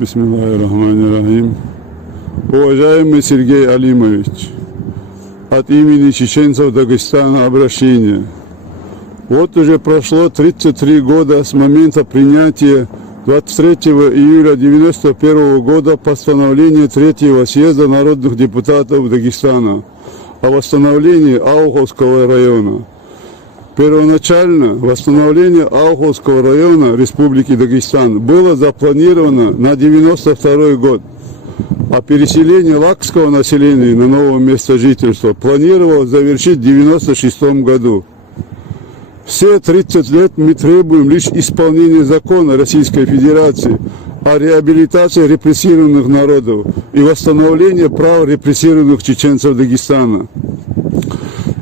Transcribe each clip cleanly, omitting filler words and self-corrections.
Бисмиллахир-рахманир-рахим. Уважаемый Сергей Алимович, от имени чеченцев Дагестана обращение. Вот уже прошло 33 года с момента принятия 23 июля 1991 года постановления Третьего съезда народных депутатов Дагестана о восстановлении Ауховского района. Первоначально восстановление Ауховского района Республики Дагестан было запланировано на 1992 год, а переселение лакского населения на новое место жительства планировалось завершить в 1996 году. Все 30 лет мы требуем лишь исполнения закона Российской Федерации о реабилитации репрессированных народов и восстановления прав репрессированных чеченцев Дагестана.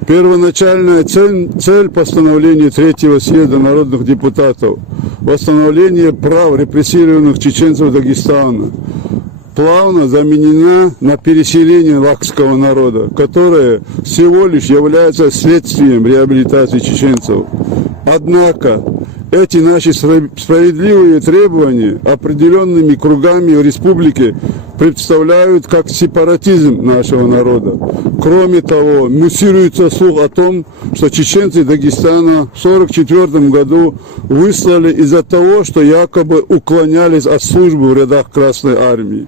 Первоначальная цель постановления Третьего съезда народных депутатов – восстановление прав репрессированных чеченцев Дагестана – плавно заменена на переселение лакского народа, которое всего лишь является следствием реабилитации чеченцев. Однако эти наши справедливые требования определенными кругами в республике представляют как сепаратизм нашего народа. Кроме того, муссируется слух о том, что чеченцы Дагестана в 1944 году выслали из-за того, что якобы уклонялись от службы в рядах Красной Армии.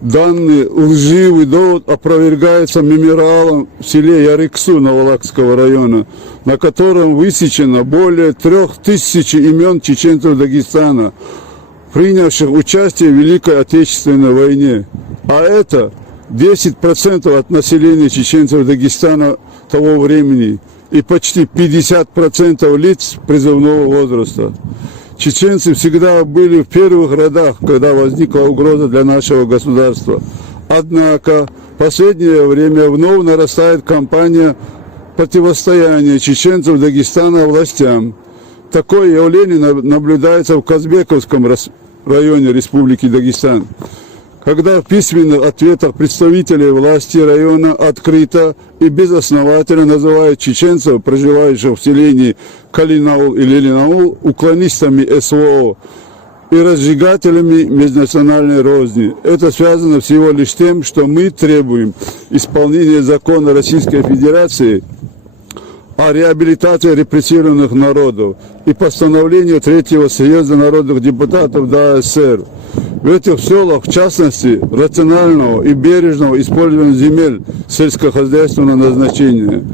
Данный лживый довод опровергается мемориалом в селе Ярыксу Новолакского района, на котором высечено более 3000 имен чеченцев Дагестана, принявших участие в Великой Отечественной войне. А это 10% от населения чеченцев Дагестана того времени и почти 50% лиц призывного возраста. Чеченцы всегда были в первых рядах, когда возникла угроза для нашего государства. Однако в последнее время вновь нарастает кампания противостояния чеченцев Дагестана властям. Такое явление наблюдается в Казбековском районе Республики Дагестан, когда в письменных ответах представителей власти района открыто и безосновательно называют чеченцев, проживающих в селении Калинаул или Линаул, уклонистами СВО и разжигателями межнациональной розни. Это связано всего лишь с тем, что мы требуем исполнения закона Российской Федерации о реабилитации репрессированных народов и постановления Третьего съезда народных депутатов ДАССР. В этих селах, в частности, рационального и бережного использования земель сельскохозяйственного назначения,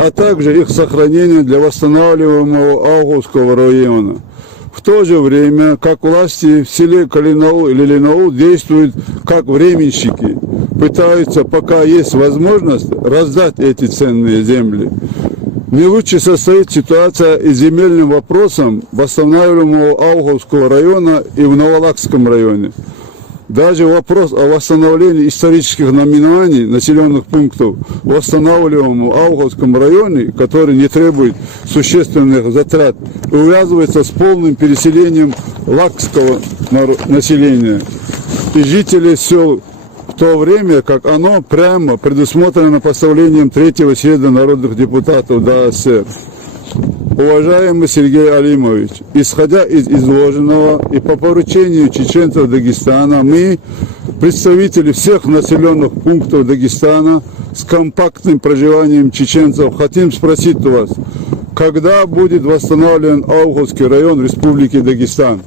а также их сохранения для восстанавливаемого Ауховского района. В то же время, как власти в селе Калинаул или Линаул действуют как временщики, пытаются, пока есть возможность, раздать эти ценные земли. Не лучше состоит ситуация и с земельным вопросом восстанавливаемого Ауховского района и в Новолакском районе. Даже вопрос о восстановлении исторических наименований населенных пунктов в восстанавливаемом Ауховском районе, который не требует существенных затрат, увязывается с полным переселением лакского населения и жителей сел, в то время как оно прямо предусмотрено постановлением Третьего съезда народных депутатов ДАССР. Уважаемый Сергей Алимович, исходя из изложенного и по поручению чеченцев Дагестана, мы, представители всех населенных пунктов Дагестана с компактным проживанием чеченцев, хотим спросить у вас, когда будет восстановлен Ауховский район Республики Дагестан?